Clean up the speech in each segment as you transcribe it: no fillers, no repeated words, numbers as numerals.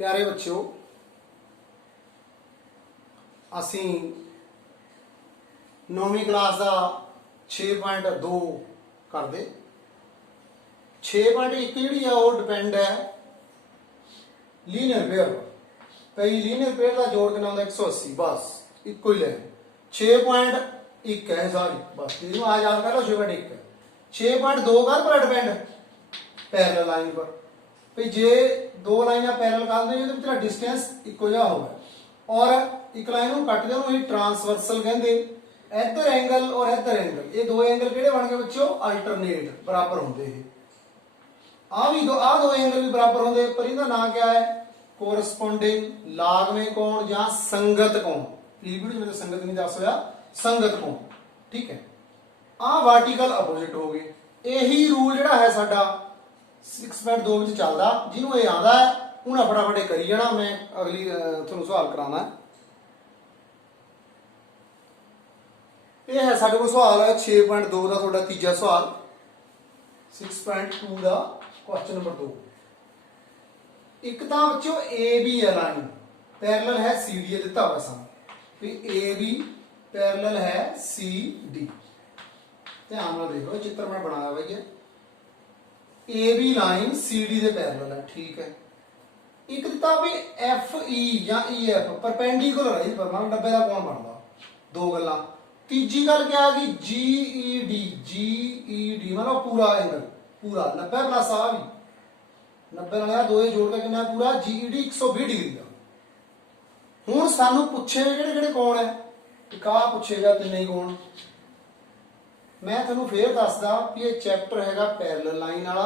प्यारे बच्चों असी 9वीं क्लास का 6.2 करते 6.1 जी डिपेंड है लीनियर पेयर पर लीनियर पेयर का जोड़ कितना होता 180 बस इको ही ले 6.1 है सारी बस इसमें आ याद कर लो 6.1 है 6.2 पर डिपेंड पैरेलल लाइन पर भाई जे दो लाइना पैरेलल कर दें डिस्टेंस इको जिहा होगा और एक लाइन को कट दे ट्रांसवर्सल कहते इधर एंगल और इधर एंगल ये दो एंगल किहड़े बन गए बच्चों अल्टरनेट बराबर होंगे आ दो एंगल भी बराबर होंगे पर इनका नाम क्या है कोरस्पोंडिंग लागवें कोण या संगत कोण वीडियो में संगत नहीं दस होया संगत कोण ठीक है आ वर्टिकल अपोजिट हो गए यही रूल जिहड़ा है साडा 6.2 में चलता जिन्होंने ये आता है उन्हें फटाफट करी जाना मैं अगली थोड़ा सवाल कराना यह है साढ़े को सवाल है 6.2 का थोड़ा तीजा सवाल 6.2 का क्वेश्चन नंबर 2 एक तो बच्चों ए बी है लाइन पैरेलल है सी डी दिता हुआ सन ए बी पैरेलल है सी डी ध्यान में देखो चित्र मैं बनाया भाई है A B line C D के पैरेलल है ठीक है एक दिता भी एफ ई या ई एफ परपेंडिकुलर है पर मान 90 का कौन बनता दो गल्लां तीजी गल क्या है कि जी ई डी मतलब पूरा एंगल पूरा 90 प्लस आ भी 90 वाला दो जोड़ के कितना पूरा जी ई डी 120 डिग्री का हुण सानू पुछे किहड़े किहड़े कौन है एक आ पुछेगा किन्ने कौन मैं थोड़ा फिर दसदा भी ये चैप्टर है पैरेलल लाइन वाला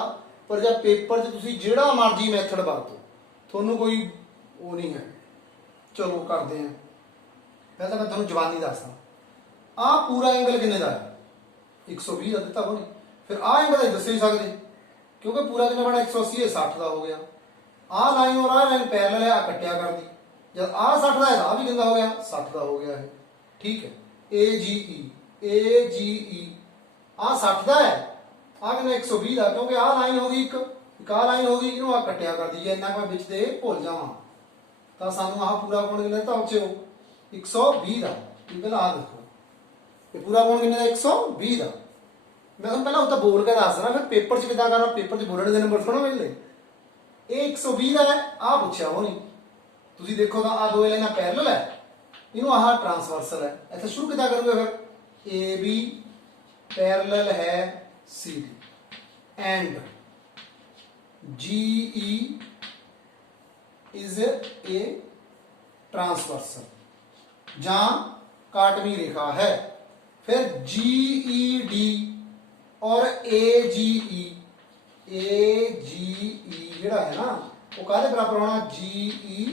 पर जब पेपर च तुसीं जिहड़ा मर्जी मैथड वरतो थोनू कोई वो नहीं है चलो करते हैं पहले मैं थोड़ा जवानी दसदा आ पूरा एंगल किन्ने का है 120 का दिता कोई फिर आ एंगल दस नहीं सकते क्योंकि पूरा कितना बना 180 है 60 का हो गया आ लाइन और आ लाइन पैरेलल है आ कट्टिया कर दी जब आ 60 का है आ भी कितना हो गया 60 का हो गया है ठीक है ए जी ई आ 60 का है आ कितना 120 का क्योंकि आ लाइन होगी एक आ लाइन होगी इनू आ कट्टिया कर दी इन्ना मैं विच दे भुल जावां तां सानू आ पूरा कोण किन्ने दा बच्चो 120 का ये पहला आ देखो ये पूरा कोण किन्ने दा 120 का मैं तुहानू पहला उत्ते बोल के दस देना फिर पेपर च किदां करना पेपर च बोलण दे नंबर थोड़ा मिलदे ये 120 का है आ पुछया हो नहीं तुसीं देखो तां आ दो लाइनां पैरेलल है इनू आह ट्रांसवर्सल है इत्थे शुरू किदां करोगे फिर ए बी पैरेलल है C D and G E is a transversal जहां काटवी रेखा है फिर जी ई डी और ए जी ई जिहड़ा है ना वो काहदे बराबर होना जी ई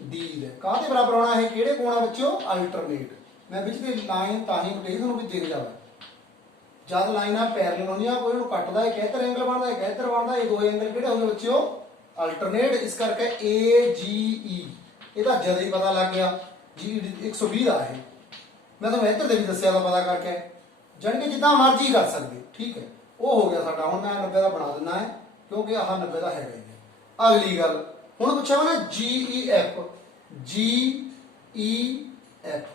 डी दे काहदे बराबर होना है किहड़े कोण आ बच्चों अल्टरनेट मैं विच दी लाइन ताही कही तुहानूं भी दिख जावे जब लाइना पैरेलल होंदियां कोई उहनूं कटदा है इधर एंगल बनदा है इधर बनदा ये दो एंगल किहड़े हो गए बच्चों अल्टरनेट इस करके ए जी ई ਇਹਦਾ जद ही पता लग गया जी 120 आ है मैं तुहानूं इधर दे भी दस्सिया दा पता करके जानी कि जिद्दां मर्जी कर सकदे ठीक है वो हो गया साडा हुण मैं 90 का बना दिंदा है क्योंकि आह 90 का हैगा ही अगली गल हुण पुछिआ ना जी ई एफ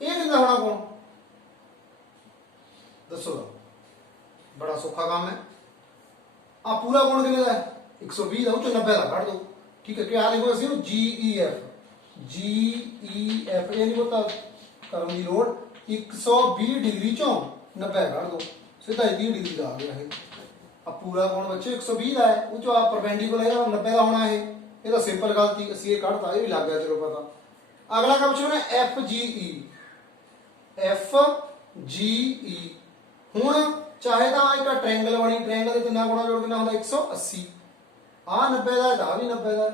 ये किंदा होना कौन दसो बड़ा सौखा काम है आ पूरा कोण कितने का 120 का 90 का काट दो ठीक है क्या लिखो असि जी ई एफ ये नहीं पता करने की लोड़ 120 डिग्री चों 90 काट दो सीधा 30 डिग्री का आ गया है अब पूरा कोण बच्चे 120 का है वो जो आप परपेंडिकुलर है 90 का होना है ये तो सिंपल गलती असि ये काटता ये भी लग गया तेरे पता अगला का बच्चों ने एफ जी ई हुण चाहे तो एक ट्रायंगल बनी ट्रायंगल के कितना गुणा जोड़ कितना होता 180 आ 90 का आ भी 90 का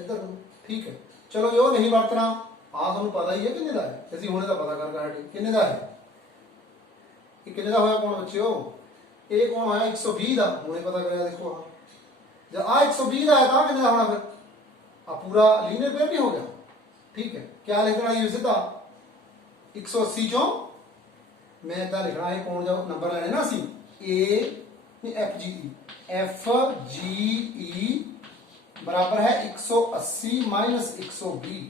इधर ठीक है चलो यो नहीं वरतना आ तुहानूं पता ही है किन्ने का है असीं हुणे दा पता करके हटे किन्ने का है ये किन्ने का होया कौन बच्चों ये कौन होया 120 का हुणे पता करिया देखो जब आ 120 का है तो किन्ने का होना फिर आ पूरा लीनियर पेयर नहीं हो गया ठीक है क्या लिखना है सीधा 180 चों मैं इतना लिखना है कौन जो नंबर लेने ना सी ए एफ जी ई बराबर है 180 माइनस 120।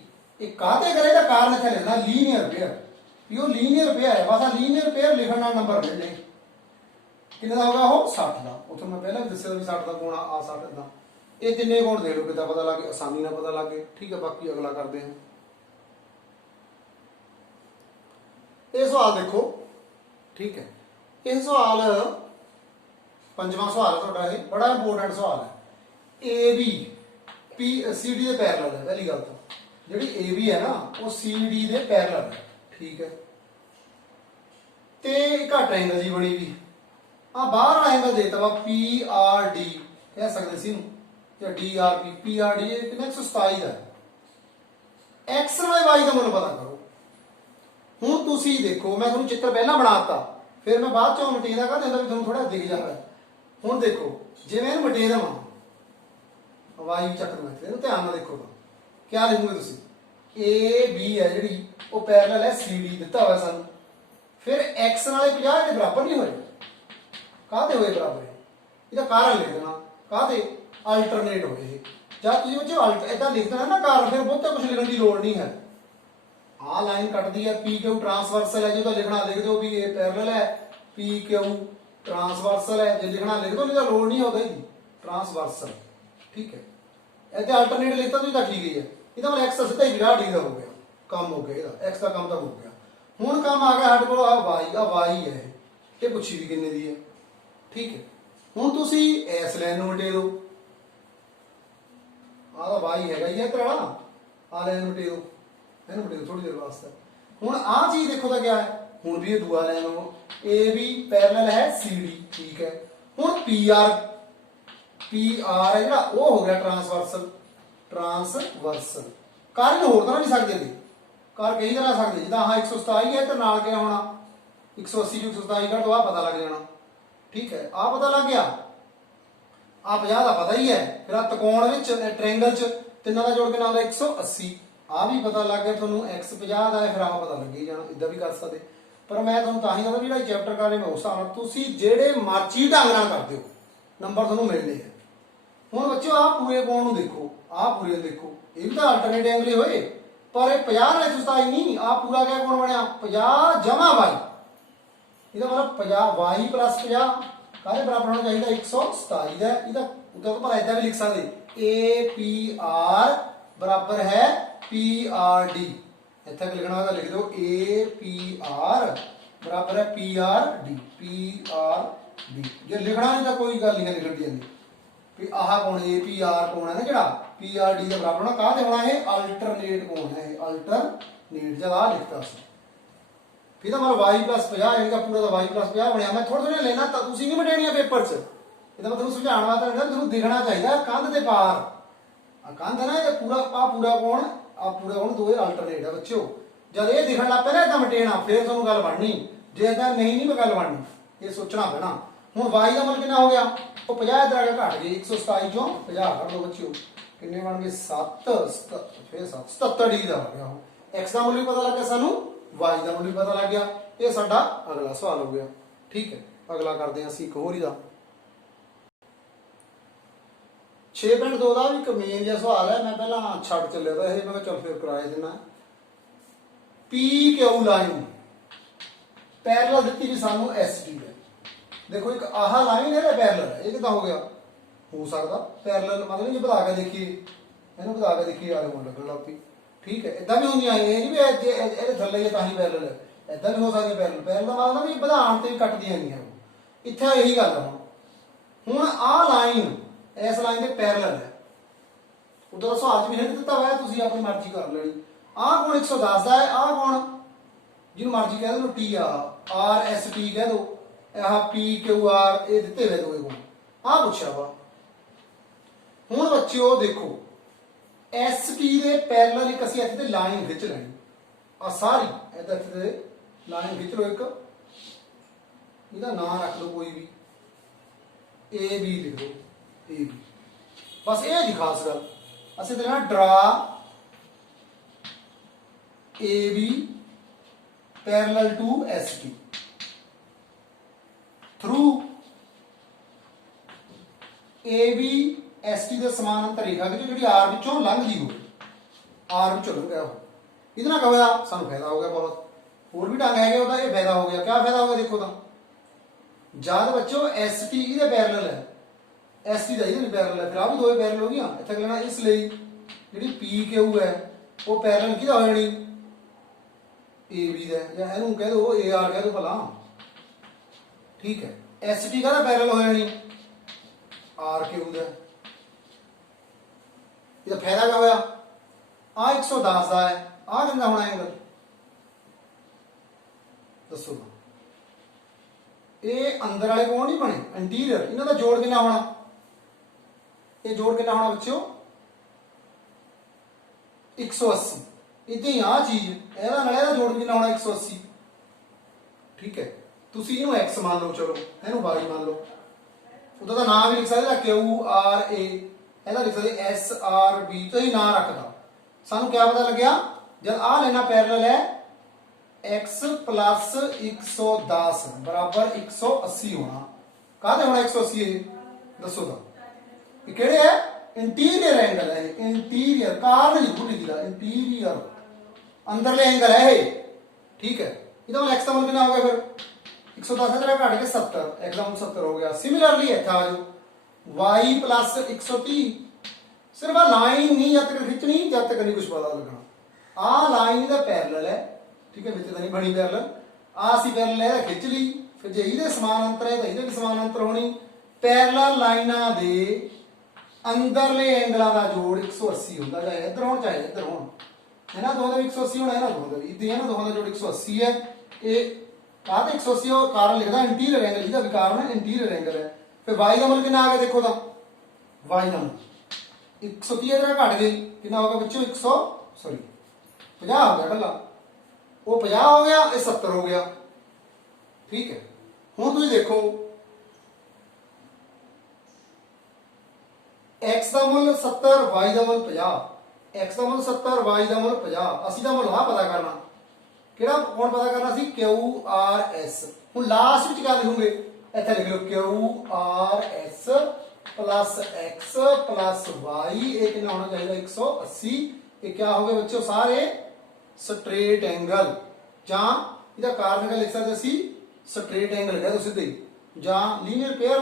ਇਹ ਕਾਹਦੇ ਕਰੇ ਦਾ ਕਾਰਨ ਇੱਥੇ ਲਿਖਣਾ ਲੀਨੀਅਰ ਪੇਅਰ ਵੀ ਉਹ ਲੀਨੀਅਰ ਪੇਅਰ ਹੈ ਬਸ ਲੀਨੀਅਰ ਪੇਅਰ ਲਿਖਣ ਨਾਲ ਨੰਬਰ ਮਿਲਣੇ ਕਿੰਨੇ ਦਾ ਹੋਗਾ ਉਹ 60 ਦਾ ਉਥੋਂ ਮੈਂ ਪਹਿਲਾਂ ਵੀ ਦੱਸਿਆ ਵੀ 60 ਦਾ ਕੋਣ ਆ 60 ਦਾ ਇਹ ਤਿੰਨੇ ਕੋਣ ਦੇ ਲਓ ਕਿਦਾਂ ਪਤਾ ਲੱਗੇ ਆਸਾਨੀ ਨਾਲ ਪਤਾ ਲੱਗੇ ਠੀਕ ਹੈ ਬਾਕੀ ਅਗਲਾ ਕਰਦੇ ਹਾਂ ਇਹ ਸਵਾਲ ਦੇਖੋ ਠੀਕ ਹੈ ਇਹ ਸਵਾਲ ਪੰਜਵਾਂ ਸਵਾਲ ਹੈ ਤੁਹਾਡਾ ਇਹ ਬੜਾ ਇੰਪੋਰਟੈਂਟ ਸਵਾਲ ਹੈ A B P C D ਦੇ ਪੈਰਲਲ ਹੈ ਪਹਿਲੀ ਗੱਲ ਤਾਂ ਜਿਹੜੀ ਏ ਬੀ ਹੈ ਨਾ ਉਹ ਸੀ ਡੀ ਦੇ ਪੈਰਲਲ ਹੈ ਠੀਕ ਹੈ ਤੇ ਘੱਟ ਐਂਗਲ ਜੀ ਬਣੀ ਵੀ ਆ ਬਾਹਰ ਵਾਲਾ ਐਂਗਲ ਦੇਤਾ ਵਾ ਪੀ ਆਰ ਡੀ ਕਹਿ ਸਕਦੇ ਸੀ ਇਹਨੂੰ ਜਾਂ D R P P R D ਇਹ ਕਿੰਨਾ 127 ਦਾ ਐਕਸ ਵਾਈ ਵਾਈ ਦਾ ਮੁੱਲ ਪਤਾ ਕਰੋ ਹੁਣ ਤੁਸੀਂ ਦੇਖੋ ਮੈਂ ਤੁਹਾਨੂੰ ਚਿੱਤਰ ਪਹਿਲਾਂ ਬਣਾਤਾ ਫਿਰ ਮੈਂ ਬਾਅਦ ਚੋਂ ਮਟੇ ਦਾ ਕਹਿੰਦਾ ਵੀ ਤੁਹਾਨੂੰ ਥੋੜਾ ਦਿਖ ਜਾਵੇ ਹੁਣ ਦੇਖੋ ਜਿਵੇਂ ਇਹਨੂੰ ਮਟੇ ਦੇਵਾਂ ਵਾਈ ਚੱਕਰ ਮੈਂ ਇਹਨੂੰ ਧਿਆਨ ਨਾਲ ਦੇਖੋ क्या लिखोगे तुसी ए बी है जी वो पैरेलल है सी डी दिता हुआ सानू फिर एक्स नाले 50 के बराबर नहीं होए काहते होए बराबर ਇਹਦਾ ਕਾਰਨ ਲਿਖ ਦੇਣਾ ਕਾਹਦੇ ਅਲਟਰਨੇਟ ਹੋਏ ਜਾਂ ਤੁਸੀਂ ਉਹ ਚ ਅਲਟ ਇਦਾਂ ਲਿਖ ਦੇਣਾ ਨਾ ਕਾਰਨ ਫਿਰ ਬਹੁਤਾ ਕੁਝ ਲਿਖਣ ਦੀ ਲੋੜ ਨਹੀਂ ਹੈ ਆ ਲਾਈਨ ਕੱਟਦੀ ਹੈ ਪੀ ਕਿਊ ਟ੍ਰਾਂਸਵਰਸਲ ਹੈ ਜੇ ਤਾਂ ਲਿਖਣਾ ਲਿਖ ਦਿਓ ਵੀ ਇਹ ਪੈਰਲਲ ਹੈ ਪੀ ਕਿਊ ਟ੍ਰਾਂਸਵਰਸਲ ਹੈ ਜੇ ਲਿਖਣਾ ਲਿਖ ਦਿਓ ਨਹੀਂ ਤਾਂ ਲੋੜ ਨਹੀਂ ਹੋਗੀ ਟ੍ਰਾਂਸਵਰਸਲ ਠੀਕ ਹੈ ਇੱਥੇ ਅਲਟਰਨੇਟ ਲਿਖਤਾ ਤੁਸੀਂ ਤਾਂ ਠੀਕ ਹੀ ਹੈ ਇਹਦਾ ਮਤਲਬ x ਸਿੱਧਾ ਹੀ 50 ਡਿਗਰੀ ਦਾ ਹੋ ਗਿਆ ਕੰਮ ਹੋ ਗਿਆ ਇਹਦਾ x ਦਾ ਕੰਮ ਤਾਂ ਹੋ ਗਿਆ ਹੁਣ ਕੰਮ ਆ ਗਿਆ ਸਾਡੇ ਕੋਲ ਆ y ਹੈ ਇਹ ਪੁੱਛੀ ਵੀ ਕਿੰਨੇ ਦੀ ਹੈ ਠੀਕ ਹੈ ਹੁਣ ਤੁਸੀਂ ਇਸ ਲਾਈਨ ਨੂੰ ਵਟੇ ਦਿਓ ਆਹ ਦਾ y ਹੈਗਾ ਹੀ ਹੈ ਤੇਰਾ ਆ ਲਾਈਨ ਨੂੰ ਵਟੇ ਦਿਓ ਇਹਨੂੰ ਵਟੇ ਦਿਓ ਥੋੜੀ ਦੇਰ ਵਾਸਤੇ ਹੁਣ ਆਹ ਚੀਜ਼ ਦੇਖੋ ਤਾਂ ਕਿਆ ਹੈ ਹੁਣ ਵੀ ਇਹ ਦੂਆ ਲਾਈਨ ਨੂੰ ਇਹ ਵੀ ਪੈਰਲਲ ਹੈ CD ਠੀਕ ਹੈ ਹੁਣ PR ਹੈ ਜਿਹੜਾ ਉਹ ਹੋ ਗਿਆ ਟ੍ਰਾਂਸਵਰਸਲ ਕਾਰਨ ਹੋਰ ਤਰ੍ਹਾਂ ਨਹੀਂ ਸਕਦੇ ਜੀ ਕਾਰ ਕਈ ਤਰ੍ਹਾਂ ਸਕਦੇ ਜਿੱਦਾਂ ਹਾਂ 127 ਹੈ ਤੇ ਨਾਲ ਕਿਆ ਹੋਣਾ 180 ਜੋ 127 ਕੱਢ ਦੋ ਆ ਪਤਾ ਲੱਗ ਜਾਣਾ ਠੀਕ ਹੈ ਆ ਪਤਾ ਲੱਗ ਗਿਆ ਆ 50 ਦਾ ਪਤਾ ਹੀ ਹੈ ਫਿਰ ਆ ਤਕੋਣ ਵਿੱਚ ਟ੍ਰਾਇੰਗਲ ਚ ਤਿੰਨਾਂ ਦਾ ਜੋੜ ਕੇ ਨਾਲ 180 ਆ ਵੀ ਪਤਾ ਲੱਗ ਗਿਆ ਤੁਹਾਨੂੰ x 50 ਦਾ ਹੈ ਫਿਰ ਆ ਪਤਾ ਲੱਗੀ ਜਾਣਾ ਇਦਾਂ ਵੀ ਕਰ ਸਕਦੇ ਪਰ ਮੈਂ ਤੁਹਾਨੂੰ ਤਾਂ ਹੀ ਕਹਿੰਦਾ ਵੀ ਜਿਹੜਾ ਚੈਪਟਰ ਕਰ ਰਹੇ ਮੈਂ ਉਸ ਹਿਸਾਬ ਨਾਲ ਤੁਸੀਂ ਜਿਹੜੇ ਮਰਜ਼ੀ ਢੰਗ ਨਾਲ ਕਰ ਦਿਓ ਨੰਬਰ ਤੁਹਾਨੂੰ ਮਿਲਣੇ ਆ ਹੁਣ ਬੱਚਿਓ ਆ ਪੂਰੇ ਕੋਣ ਨੂੰ ਦੇਖੋ ਆ ਪੂਰੇ ਨੂੰ ਦੇਖੋ ਇਹ ਵੀ ਤਾਂ ਅਲਟਰਨੇਟ ਐਂਗਲ ਹੀ ਹੋਏ ਪਰ ਇਹ 50 ਨਾਲ 127 ਨਹੀਂ ਆ ਪੂਰਾ ਕਿਆ ਕੋਣ ਬਣਿਆ 50 ਜਮਾ y ਇਹਦਾ ਮਤਲਬ 50 y 50 ਕਾਹਦੇ ਬਰਾਬਰ ਹੋਣਾ ਚਾਹੀਦਾ 127 ਦਾ ਇਹਦਾ ਉਦੋਂ ਤਾਂ ਪਰ ਇਦਾਂ ਵੀ ਲਿਖ ਸਕਦੇ APR ਬਰਾਬਰ ਹੈ PRD ਇੱਥੇ ਤੱਕ ਲਿਖਣਾ ਹੋਗਾ ਲਿਖ ਦਿਓ APR ਬਰਾਬਰ ਹੈ PRD ਜੇ ਲਿਖਣਾ ਨਹੀਂ ਤਾਂ ਕੋਈ ਗੱਲ ਨਹੀਂ ਲਿਖਣ ਦੀ ਜਾਂਦੀ ਵੀ ਆਹ ਕੋਣ APR ਕੋਣ ਹੈ ਨਾ ਜਿਹੜਾ PRD ਦੇ ਬਰਾਬਰ ਹੋਣਾ ਕਾਹਦੇ ਹੋਣਾ ਇਹ ਅਲਟਰਨੇਟ ਕੋਣ ਹੈ ਇਹ ਅਲਟਰਨੇਟ ਜਦ ਆ ਲਿਖਤਾ ਸੀ ਫਿਰ ਤਾਂ ਮਾਰਾ y 50 ਇਹਦਾ ਪੂਰਾ ਦਾ y 50 ਬਣਿਆ ਮੈਂ ਥੋੜਾ ਥੋੜਾ ਲੈਣਾ ਤਾਂ ਤੁਸੀਂ ਨਹੀਂ ਮਟੇਣੀਆਂ ਪੇਪਰ 'ਚ ਇਹਦਾ ਮੈਂ ਤੁਹਾਨੂੰ ਸਮਝਾਉਣ ਵਾਸਤੇ ਤੁਹਾਨੂੰ ਦਿਖਣਾ ਚਾਹੀਦਾ ਕੰਧ ਦੇ ਪਾਰ ਆ ਕੰਧ ਨਾ ਇਹ ਪੂਰਾ ਕੋਣ ਆ ਪੂਰਾ ਕੋਣ ਦੋਏ ਅਲਟਰਨੇਟ ਆ ਬੱਚਿਓ ਜਦ ਇਹ ਦਿਖਣ ਲੱਗ ਪਿਆ ਨਾ ਇਦਾਂ ਮਟੇਣਾ ਫਿਰ ਤੁਹਾਨੂੰ ਗੱਲ ਬਣਨੀ ਜੇ ਇਦਾਂ ਨਹੀਂ ਗੱਲ ਬਣਨੀ ਇਹ ਸੋਚਣਾ ਪੈਣਾ ਹੁਣ y ਦਾ ਮੁੱਲ ਕਿੰਨਾ ਹੋ ਗਿਆ ਉਹ 50 ਇਧਰ ਆ ਕੇ ਘਟ ਗਈ 127 ਚੋਂ 50 ਕੱਢ ਲਓ ਬੱਚਿਓ ਕਿੰਨੇ ਬਣ ਗਏ 7 ਫਿਰ 77 ਡਿਗਰੀ ਦਾ ਹੋ ਗਿਆ ਉਹ x ਦਾ ਮੁੱਲ ਵੀ ਪਤਾ ਲੱਗ ਗਿਆ ਸਾਨੂੰ y ਦਾ ਮੁੱਲ ਵੀ ਪਤਾ ਲੱਗ ਗਿਆ ਇਹ ਸਾਡਾ ਅਗਲਾ ਸਵਾਲ ਹੋ ਗਿਆ ਠੀਕ ਹੈ ਅਗਲਾ ਕਰਦੇ ਹਾਂ ਅਸੀਂ ਇੱਕ ਹੋਰ ਹੀ ਦਾ 6.2 ਦਾ ਵੀ ਇੱਕ ਮੇਨ ਜਿਹਾ ਸਵਾਲ ਹੈ ਮੈਂ ਪਹਿਲਾਂ ਛੱਡ ਚੱਲਿਆ ਤਾਂ ਇਹ ਮੈਂ ਚੱਲ ਫਿਰ ਕਰਾਇਆ ਦਿੰਨਾ PQ ਲਾਈਨ ਪੈਰਲਲ ਦਿੱਤੀ ਵੀ ਸਾਨੂੰ SD ਹੈ ਦੇਖੋ ਇੱਕ ਆਹ ਲਾਈਨ ਇਹਦਾ ਪੈਰਲਲ ਹੈ ਇਹ ਕਿਦਾਂ ਹੋ ਗਿਆ ਹੋ ਸਕਦਾ ਪੈਰਲਲ ਮਤਲਬ ਜੇ ਵਧਾ ਕੇ ਦੇਖੀਏ ਇਹਨੂੰ ਵਧਾ ਕੇ ਦੇਖੀਏ ਆਲੇ ਹੋਣ ਲੱਗਣ ਲੱਗ ਪਈ ਠੀਕ ਹੈ ਇਦਾਂ ਵੀ ਹੁੰਦੀਆਂ ਇਹ ਨਹੀਂ ਵੀ ਇਹਦੇ ਥੱਲੇ ਤਾਂ ਹੀ ਪੈਰਲਲ ਹੈ ਇਦਾਂ ਵੀ ਹੋ ਸਕਦੀ ਪੈਰਲਲ ਦਾ ਮਤਲਬ ਵੀ ਵਧਾਉਣ ਤੇ ਕੱਟਦੀਆਂ ਨਹੀਂ ਹਨ ਇੱਥੇ ਇਹੀ ਗੱਲ ਹੈ ਹੁਣ ਆਹ ਲਾਈਨ ਇਸ ਲਾਈਨ ਦੇ ਪੈਰਲਲ ਹੈ ਉਦੋਂ ਸਵਾਲ 'ਚ ਵੀ ਹਿੰਟ ਦਿੱਤਾ ਹੋਇਆ ਤੁਸੀਂ ਆਪਣੀ ਮਰਜ਼ੀ ਕਰ ਲੈਣੀ ਆਹ ਕੋਣ 110 ਦਾ ਹੈ ਆਹ ਕੋਣ ਜਿਹਨੂੰ ਮਰਜ਼ੀ ਕਹਿ ਦੋ T ਆ RST ਕਹਿ ਦੋ ਆਹ PQR ਇਹ ਦਿੱਤੇ ਹੋਏ ਦੋਏ ਕੋਣ ਆਹ ਪੁੱਛਿਆ ਵਾ ਹੁਣ ਬੱਚਿਓ ਦੇਖੋ ST ਦੇ ਪੈਰਲਲ ਇੱਕ ਅਸੀਂ ਇੱਥੇ ਤੇ ਲਾਈਨ ਖਿੱਚ ਲੈਣੀ ਆ ਸਾਰੀ ਇੱਥੇ ਤੇ ਲਾਈਨ ਖਿੱਚ ਲਓ ਇੱਕ ਇਹਦਾ ਨਾਮ ਰੱਖ ਲਓ ਕੋਈ ਵੀ AB ਲਿਖ ਦਿਓ AB ਬਸ ਇਹ ਦੀ ਖਾਸ ਗੱਲ ਅਸੀਂ ਤੇ ਨਾ ਡਰਾ AB parallel to ST through AB ST ਦੇ ਸਮਾਨਾਂਤਰ ਰੇਖਾ ਵਿੱਚ ਜਿਹੜੀ R ਵਿੱਚੋਂ ਲੰਘਦੀ ਹੋਵੇ, R ਵਿੱਚੋਂ ਲੰਘਿਆ ਉਹ, ਇਹਦੇ ਨਾਲ ਕਹੋਗਾ ਸਾਨੂੰ ਫਾਇਦਾ ਹੋ ਗਿਆ ਬਹੁਤ। ਹੋਰ ਵੀ ਢੰਗ ਹੈਗੇ ਉਹਦਾ, ਇਹ ਫਾਇਦਾ ਹੋ ਗਿਆ। ਕਿਆ ਫਾਇਦਾ ਹੋ ਗਿਆ ਦੇਖੋ ਤਾਂ, ਜਦ ਬੱਚੋ ST ਇਹਦੇ ਪੈਰਲਲ ਹੈ, ST ਦਾ ਇਹਦੇ ਪੈਰਲਲ ਹੈ, ਫਿਰ ਆ ਵੀ ਦੋਵੇਂ ਪੈਰਲਲ ਹੋ ਗਈਆਂ ਇੱਥੇ ਲੈਣਾ। ਇਸ ਲਈ ਜਿਹੜੀ PQ ਹੈ ਉਹ ਪੈਰਲਲ ਕਿਹਦਾ ਹੋ ਜਾਣੀ, AB ਦਾ, ਜਾਂ ਇਹਨੂੰ ਕਹਿ ਦੋ AR ਕਹਿ ਦੋ ਭਲਾ, ਠੀਕ ਹੈ। ST ਕਾਹਦਾ ਪੈਰਲਲ ਹੋ ਜਾਣੀ, RQ ਦਾ। ਇਹਦਾ ਫਾਇਦਾ ਕਿਆ ਹੋਇਆ, ਆ 110 ਦਾ ਹੈ, ਆ ਕਿੰਨਾ ਹੋਣਾ ਐਂਗਲ ਦੱਸੋ। ਇਹ ਅੰਦਰ ਵਾਲੇ ਕੋਣ ਨਹੀਂ ਬਣੇ, ਇੰਟੀਰੀਅਰ, ਇਹਨਾਂ ਦਾ ਜੋੜ ਕਿੰਨਾ ਹੋਣਾ, ਇਹ ਜੋੜ ਕਿੰਨਾ ਹੋਣਾ ਬੱਚਿਓ 180। ਇਦਾਂ ਹੀ ਆ ਚੀਜ਼ ਇਹਦਾ ਨਾਲ ਇਹਦਾ ਜੋੜ ਕਿੰਨਾ ਹੋਣਾ 180, ਠੀਕ ਹੈ। ਤੁਸੀਂ ਇਹਨੂੰ x ਮੰਨ ਲਓ, ਚਲੋ ਇਹਨੂੰ y ਮੰਨ ਲਓ, ਉਹਦਾ ਤਾਂ ਨਾਮ ਵੀ ਲਿਖ ਸਕਦੇ QRA, ਇਹਦਾ ਲਿਖ ਸਕਦੇ SRB, ਤੁਸੀਂ ਨਾਂ ਰੱਖਦਾ। ਸਾਨੂੰ ਕਿਆ ਪਤਾ ਲੱਗਿਆ, ਜਦ ਆ ਲੈਣਾ ਪੈਰਲਲ ਹੈ x plus 110 ਬਰਾਬਰ 180 ਹੋਣਾ। ਕਾਹਦੇ ਹੋਣਾ 180 ਇਹ ਦੱਸੋ ਤਾਂ, ਇਹ ਕਿਹੜੇ ਹੈ, ਇੰਟੀਰੀਅਰ ਐਂਗਲ ਹੈ, ਇੰਟੀਰੀਅਰ, ਕਾਰਨ ਨਹੀਂ ਭੁੱਲੀ ਦਾ, ਇੰਟੀਰੀਅਰ ਅੰਦਰਲੇ ਐਂਗਲ ਹੈ ਇਹ, ਠੀਕ ਹੈ। ਇਹਦਾ ਮਤਲਬ x ਦਾ ਮੁੱਲ ਕਿੰਨਾ ਹੋ ਗਿਆ ਫਿਰ 110 ਜਿਹੜਾ ਘਟ ਕੇ 70, x ਦਾ ਮੁੱਲ 70 ਹੋ ਗਿਆ। ਸਿਮਿਲਰਲੀ ਇੱਥੇ ਆ ਜਾਓ y plus 130, ਸਿਰਫ ਆ ਲਾਈਨ ਨਹੀਂ ਜਦ ਤੱਕ ਖਿੱਚਣੀ, ਜਦ ਤੱਕ ਨਹੀਂ ਕੁਝ ਪਤਾ ਲੱਗਣਾ। ਆ ਲਾਈਨ ਇਹਦਾ ਪੈਰਲਲ ਹੈ, ਠੀਕ ਹੈ, ਵਿੱਚ ਤਾਂ ਨਹੀਂ ਬਣੀ ਪੈਰਲਲ, ਆ ਅਸੀਂ ਪੈਰਲਲ ਇਹਦਾ ਖਿੱਚ ਲਈ, ਫਿਰ ਜੇ ਇਹਦੇ ਸਮਾਨਾਂਤਰ ਹੈ ਤਾਂ ਇਹਦੇ ਵੀ ਸਮਾਨਾਂਤਰ ਹੋਣੀ। ਪੈਰਲਲ ਲਾਈਨਾਂ ਦੇ ਅੰਦਰਲੇ ਐਂਗਲਾਂ ਦਾ ਜੋੜ 180 ਹੁੰਦਾ, ਚਾਹੇ ਇੱਧਰ ਹੋਣ ਚਾਹੇ ਇੱਧਰ ਹੋਣ, ਇਹਨਾਂ ਦੋਹਾਂ ਦਾ ਵੀ 180 ਹੋਣਾ, ਇਹਨਾਂ ਦੋਹਾਂ ਦਾ ਵੀ, ਇਦਾਂ ਇਹਨਾਂ ਦੋਹਾਂ ਦਾ ਜੋੜ 180 ਹੈ। ਇਹ ਕਾਹਦੇ 180 ਉਹ ਕਾਰਨ ਲਿਖਦਾ ਇੰਟੀਰੀਅਰ ਐਂਗਲ, ਇਹਦਾ ਵੀ ਕਾਰਨ ਹੈ ਇੰਟੀਰੀਅਰ ਐਂਗਲ ਹੈ। ਫਿਰ y ਦਾ ਮੁੱਲ ਕਿੰਨਾ ਆ ਗਿਆ ਦੇਖੋ ਤਾਂ, y ਦਾ ਮੁੱਲ 130 ਜਿਹੜਾ ਘਟ ਗਈ ਕਿੰਨਾ ਹੋਗਾ ਬੱਚਿਓ 50 ਹੋ ਗਿਆ ਢੱਲਾ, ਉਹ 50 ਹੋ ਗਿਆ, ਇਹ 70 ਹੋ ਗਿਆ, ਠੀਕ ਹੈ। ਹੁਣ ਤੁਸੀਂ ਦੇਖੋ x ਦਾ ਮੁੱਲ 70, y ਦਾ ਮੁੱਲ 50, x ਦਾ ਮੁੱਲ 70, y ਦਾ ਮੁੱਲ 50, ਅਸੀਂ ਦਾ ਮੁੱਲ ਆ ਪਤਾ ਕਰਨਾ, ਕਿਹੜਾ ਕੋਣ ਪਤਾ ਕਰਨਾ ਸੀ, QRS। ਹੁਣ ਲਾਸਟ ਵਿੱਚ ਕਿਆ ਲਿਖੋਗੇ, ਇੱਥੇ ਲਿਖ ਲਓ QRS plus x plus y, ਇਹ ਕਿੰਨਾ ਹੋਣਾ ਚਾਹੀਦਾ 180। ਇਹ ਕਿਆ ਹੋ ਗਏ ਬੱਚਿਓ ਸਾਰੇ ਸਟ੍ਰੇਟ ਐਂਗਲ, ਜਾਂ ਇਹਦਾ ਕਾਰਨ ਕਿਆ ਲਿਖ ਸਕਦੇ ਅਸੀਂ, ਸਟ੍ਰੇਟ ਐਂਗਲ ਕਹਿ ਦੋ ਸਿੱਧੇ, ਜਾਂ ਲੀਨੀਅਰ ਪੇਅਰ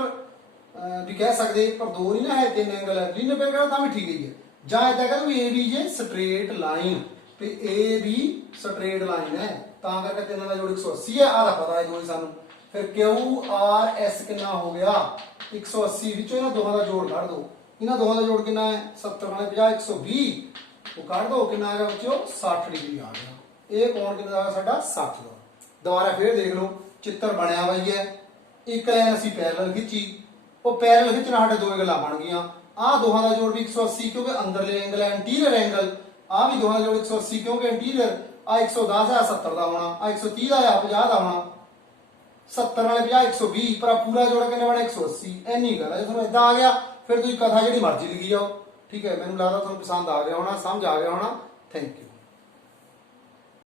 ਵੀ ਕਹਿ ਸਕਦੇ, ਪਰ ਦੋ ਨਹੀਂ ਨਾ ਹੈ, ਤਿੰਨ ਐਂਗਲ ਹੈ, ਲੀਨੀਅਰ ਪੇਅਰ ਕਹਿੰਦਾ ਤਾਂ ਵੀ ਠੀਕ ਹੀ ਹੈ। ਜਾਂ ਇਦਾਂ ਕਹਿੰਦੇ ਵੀ AB ਜੇ ਸਟ੍ਰੇਟ ਲਾਈਨ, ਤੇ AB ਸਟ੍ਰੇਟ ਲਾਈਨ ਹੈ, ਤਾਂ ਕਰਕੇ ਤਿੰਨਾਂ ਦਾ ਜੋੜ 180 ਹੈ, ਆਹ ਦਾ ਪਤਾ ਹੈ ਦੋਈ ਸਾਨੂੰ। ਫਿਰ QRS ਕਿੰਨਾ ਹੋ ਗਿਆ 180, ਵਿੱਚੋਂ ਇਹਨਾਂ ਦੋਹਾਂ ਦਾ ਜੋੜ ਕੱਢ ਦੋ, ਇਹਨਾਂ ਦੋਹਾਂ ਦਾ ਜੋੜ ਕਿੰਨਾ ਹੈ 70 ਨਾਲ 50 120, ਉਹ ਕੱਢ ਦੋ ਕਿੰਨਾ ਆ ਗਿਆ ਬੱਚਿਓ 60 ਡਿਗਰੀ ਆ ਗਿਆ। ਇਹ ਕੋਣ ਕਿੰਨਾ ਦਾ ਸਾਡਾ 60 ਦਾ। ਦੁਬਾਰਾ ਫੇਰ ਦੇਖ ਲਓ ਚਿੱਤਰ ਬਣਿਆ ਹੋਈ ਹੈ, ਇੱਕ ਲਾਈਨ ਅਸੀਂ ਪੈਰਲਲ ਖਿੱਚੀ, ਉਹ ਪੈਰਲਲ ਖਿੱਚਣਾ ਸਾਡੇ ਦੋ ਗੱਲਾਂ ਬਣ ਗਈਆਂ। ਆਹ ਦੋਹਾਂ ਦਾ ਜੋੜ ਵੀ 180 ਕਿਉਂਕਿ ਅੰਦਰਲੇ ਐਂਗਲ ਹੈ ਇੰਟੀਰੀਅਰ ਐਂਗਲ, ਆ ਵੀ ਦੋਹਾਂ ਦਾ ਜੋੜ 180 ਕਿਉਂਕਿ ਇੰਟੀਰੀਅਰ, ਆ 110 ਹੈ 70 ਦਾ ਹੋਣਾ, ਆ 130 ਦਾ ਹੈ 50 ਦਾ ਹੋਣਾ, 70 ਨਾਲ 50 120, ਪਰ ਪੂਰਾ ਜੋੜ ਕਿੰਨੇ ਬਣਾ 180। ਇੰਨੀ ਗੱਲ ਹੈ, ਜੇ ਤੁਹਾਨੂੰ ਇਦਾਂ ਆ ਗਿਆ ਫਿਰ ਤੁਸੀਂ ਕਥਾ ਜਿਹੜੀ ਮਰਜ਼ੀ ਲਿਖੀ ਜਾਓ, ਠੀਕ ਹੈ। ਮੈਨੂੰ ਲੱਗਦਾ ਤੁਹਾਨੂੰ ਪਸੰਦ ਆ ਗਿਆ ਹੋਣਾ, ਸਮਝ ਆ ਗਿਆ ਹੋਣਾ। Thank you.